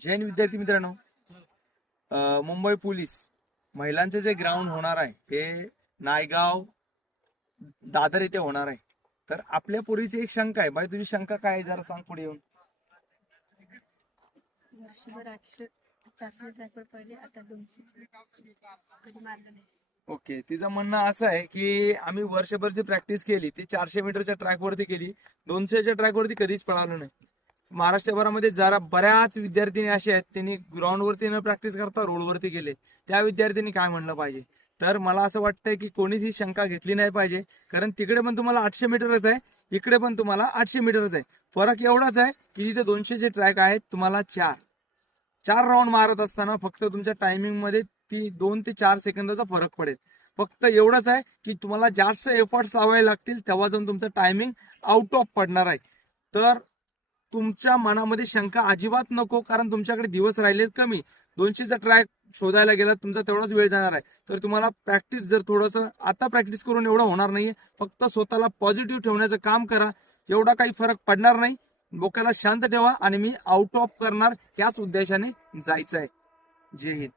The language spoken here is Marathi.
जैन विद्यार्थी मित्रांनो, मुंबई पोलीस महिलांचे जे ग्राउंड होणार आहे हे नायगाव दादर येथे होणार आहे. तर आपल्या पूर्वीची एक शंका आहे. बाई तुझी शंका काय आहे जरा सांग पुढे येऊन. वर्षभर 800-400 ट्रॅकर पहिले, आता 200 कधी मारलं नाही. ओके, तिचं म्हणणं असं आहे की आम्ही वर्षभरची प्रॅक्टिस केली, ती 400 मीटरच्या ट्रॅकवरती केली, 200च्या ट्रॅकवरती कधीच पळालो नाही. महाराष्ट्रभरामध्ये जरा बऱ्याच विद्यार्थिनी असे आहेत त्यांनी ग्राउंडवरती न प्रॅक्टिस करता रोडवरती गेले. त्या विद्यार्थ्यांनी काय म्हणलं पाहिजे. तर मला असं वाटतंय की कोणीच ही शंका घेतली नाही पाहिजे, कारण तिकडे पण तुम्हाला 800 मीटरच आहे, इकडे पण तुम्हाला 800 मीटरच आहे. फरक एवढाच आहे की तिथे 200चे ट्रॅक आहेत, तुम्हाला चार राऊंड मारत असताना फक्त तुमच्या टायमिंग मध्ये 2 ते 4 सेकंदाचा फरक पडेल. फक्त एवढंच आहे की तुम्हाला जास्त एफर्ट्स लावावे लागतील, तेव्हा जाऊन तुमचं टायमिंग आउट ऑफ पडणार आहे. तर तुमच्या मनामध्ये शंका अजिबात नको, कारण तुमच्याकडे दिवस राहिलेत कमी. 200चा ट्रॅक शोधायला गेला तुमचा तेवढाच वेळ जाणार आहे. तर तुम्हाला प्रॅक्टिस जर थोडंसं आता प्रॅक्टिस करून एवढं होणार नाहीये. फक्त स्वतःला पॉझिटिव्ह ठेवण्याचं काम करा, एवढा काही फरक पडणार नाही. डोक्याला शांत ठेवा आणि मी आउट ऑफ करणार याच उद्देशाने जायचं आहे. जय हिंद.